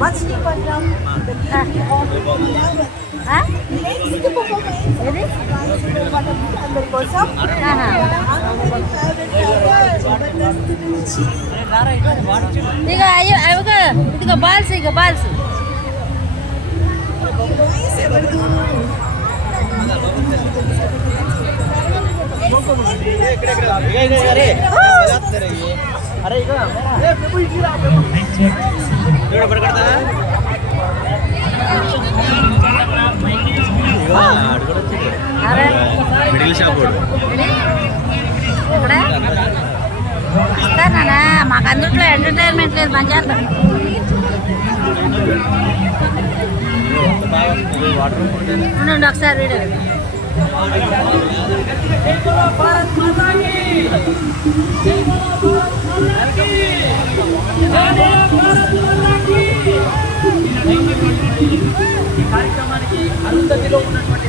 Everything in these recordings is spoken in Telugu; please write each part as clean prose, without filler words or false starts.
మచిలీపట్నం అందరి కోసం ఇక అయ్యో అవిగా ఇదిగో బాల్స్ ఇక బాల్స్ మిడిల్ షాప్ ఇస్తానా మాకు అందుట్లో ఎంటర్టైన్మెంట్ లేదు మంచిగా ఉండండి ఒకసారి వీడియో ఈ కార్యక్రమానికి అరుంధతిలో ఉన్నటువంటి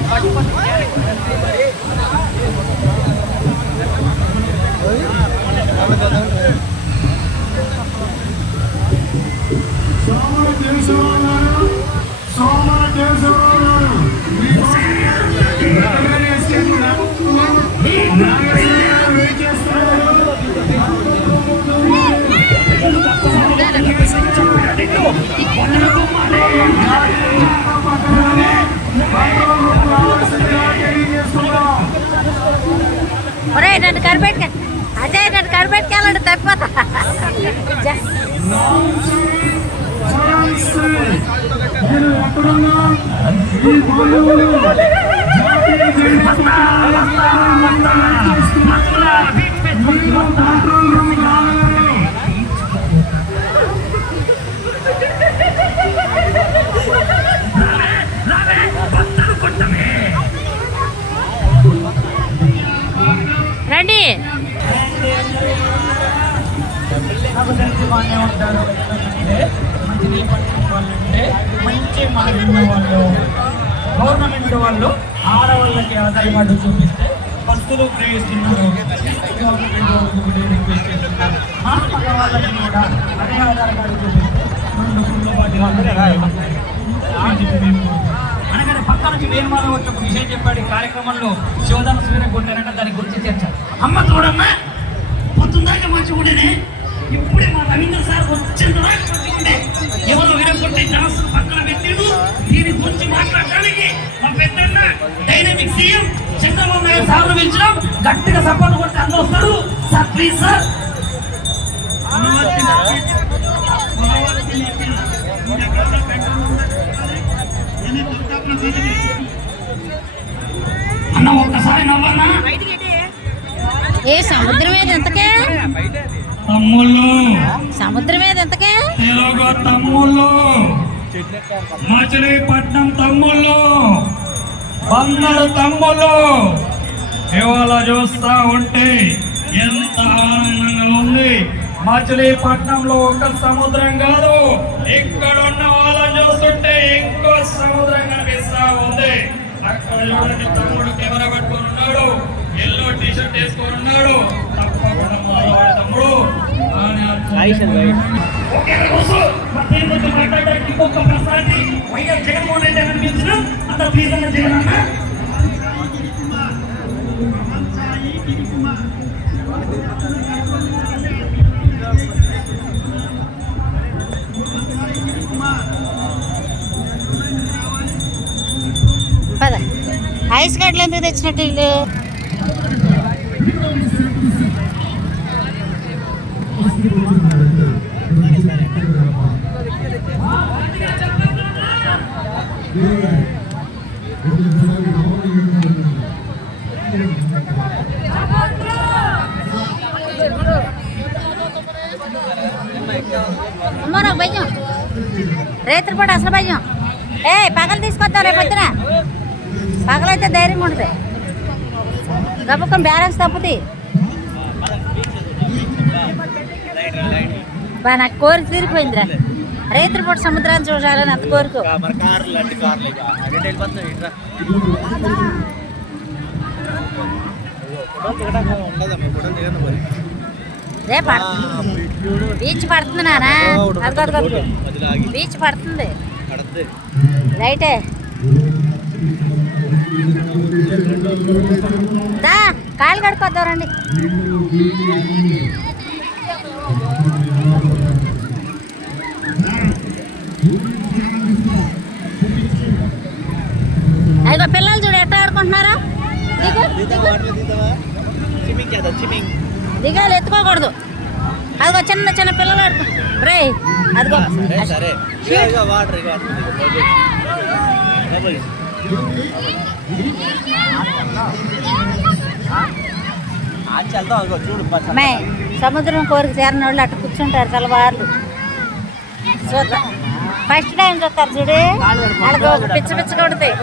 ఒరే నన్ను కనిపెట్టుక అజయ్ నన్ను కనిపెట్టుకెళ్ళండి తప్పిపోతా రండి మంచి వాళ్ళు గవర్నమెంట్ వాళ్ళు ఆడవాళ్ళకి ఆదాయవాడు చూపిస్తే బస్సులు ప్రవేశిస్తున్నారు. గవర్నమెంట్ వాళ్ళకి రిక్వెస్ట్ చేస్తున్నారు వాళ్ళని కూడా అదే ఆధార్ కార్డు చూపిస్తే పార్టీ వాళ్ళు అనగానే పక్క నుంచి వేరుమాల వచ్చి ఒక విషయం చెప్పాడు. ఈ కార్యక్రమంలో శివదాన సూర్య కొట్టారంటే దాని గురించి చర్చ. అమ్మ చూడమ్మా పొద్దుందాక మంచిగా ఉండేనే, ఇప్పుడే మా రవీంద్ర సార్ వచ్చేంతదాకా మంచిగా ఉండే. ఎవరో వినకొట్టే ఛాన్స్ పక్కన పెట్టిండు. దీని గురించి మాట్లాడడానికి మా పెద్దన్న డైనమిక్ సీఎం చంద్రబాబు నాయుడు సార్లు పిలిచినాం. గట్టిగా సపోర్ట్ కొట్టి అందరూ వస్తారు సార్. ప్లీజ్ సార్ అన్న ఒక్కసారి నవ్వన్నా. ఏ సముద్రం మీద ఎంతకే తమ్ముళ్ళు, సముద్రం మీద ఎంతకే తెలుగు తమ్ముళ్ళు, మచిలీపట్నం తమ్ముళ్ళు, బందరు తమ్ముళ్ళు ఇవాళ చూస్తా ఉంటే ఎంత ఆనందంగా ఉంది. మచిలీపట్నంలో ఒక సముద్రం కాదు, ఇక్కడ ఉన్న వాళ్ళని చూస్తుంటే ఇంకో సముద్రం కనిపిస్తా ఉంది. అక్కడ చూడండి తమ్ముడు కెమెరా పట్టుకొని ఉన్నాడు, ఎల్లో టీ షర్ట్ వేసుకొని ఉన్నాడు. తప్పకుండా మొదలవాడు తమ్ముడు. ఇంకొక ప్రసాది వైఎస్ జగన్మోహన్ రెడ్డి అనిపించిన అంత ప్లీజ్ అన్న జగన్ అన్న. పద ఐస్ గడ్డలు ఎందుకు తెచ్చినట్టు వీళ్ళు అమ్మో నాకు భయం రేత్రి పూట అసలు భయం. పగలు తీసుకొద్దాం రేపు పొద్దున. పగలైతే ధైర్యంగా ఉంటుంది. గబుక్కం బ్యాలెన్స్ తప్పుతుంది. బా నాకు కోరిక తీరిపోయిందిరా. రైతుల పూట సముద్రాన్ని చూడాలని అంత కోరిక. రే బీచ్ పడుతుంది నానా అదిగో బీచ్ పడుతుంది రైటే దా కాళ్ళు కడుక్కొద్దాం రండి అదిగో పిల్లలు చూడు ఎట్లా ఆడుకుంటున్నారా దిగాలి ఎత్తుకోకూడదు అదిగో చిన్న చిన్న పిల్లలు ఆడుకో రే అదిగో అమ్మాయి సముద్రం కోరిక చేరిన వాళ్ళు అట్లా కూర్చుంటారు తెల్లవారులు చూద్దాం ఫస్ట్ టైం చూస్తారు చూడు వాళ్ళకి పిచ్చ పిచ్చ కొడతాయి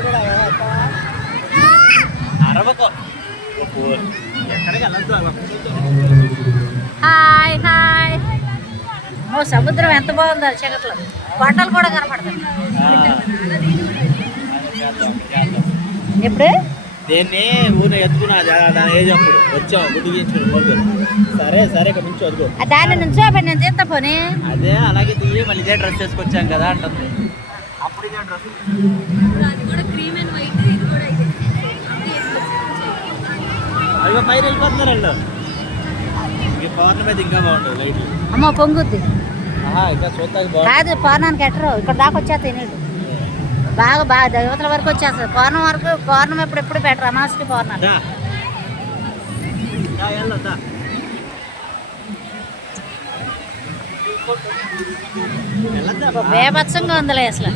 హాయ్ హాయ్ ఓ సముద్రం ఎంత బాగుందో చీకట్లో కొండలు కూడా కనపడతాయి ఎప్పుడు దేన్ని ఊరిని ఎత్తుకున్నా దాని ఏజ్ అప్పుడు వచ్చాం గుడ్డు గీయించుకుని సరే సరే ఇక్కడ నుంచి వద్దు దాని నుంచి నేను తీస్తా పోనీ అదే అలాగే తీయి మళ్ళీ ఇదే డ్రెస్ వేసుకొచ్చాం కదా అంటుంది అప్పుడు ఇదే డ్రెస్ అదిగో పైన వెళ్ళిపోతున్నారు వెళ్ళు ఇంక పవర్ మీద ఇంకా బాగుంటుంది లైట్లు అమ్మ పొంగుద్ది ఇంకా చూస్తాకి బాగుంటుంది కాదు పౌర్ణానికి ఎట్టరు ఇక్కడ దాకా వచ్చేస్తాయి నీళ్ళు బాగా దేవతల వరకు వచ్చేస్తుంది పౌర్ణం వరకు పౌర్ణం ఎప్పుడు పెట్టరు అమావాస్యకి పౌర్ణాలు బేభత్సంగా ఉందిలే అసలు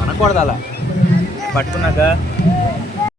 అనకూడదు అలా పట్టుకున్నాక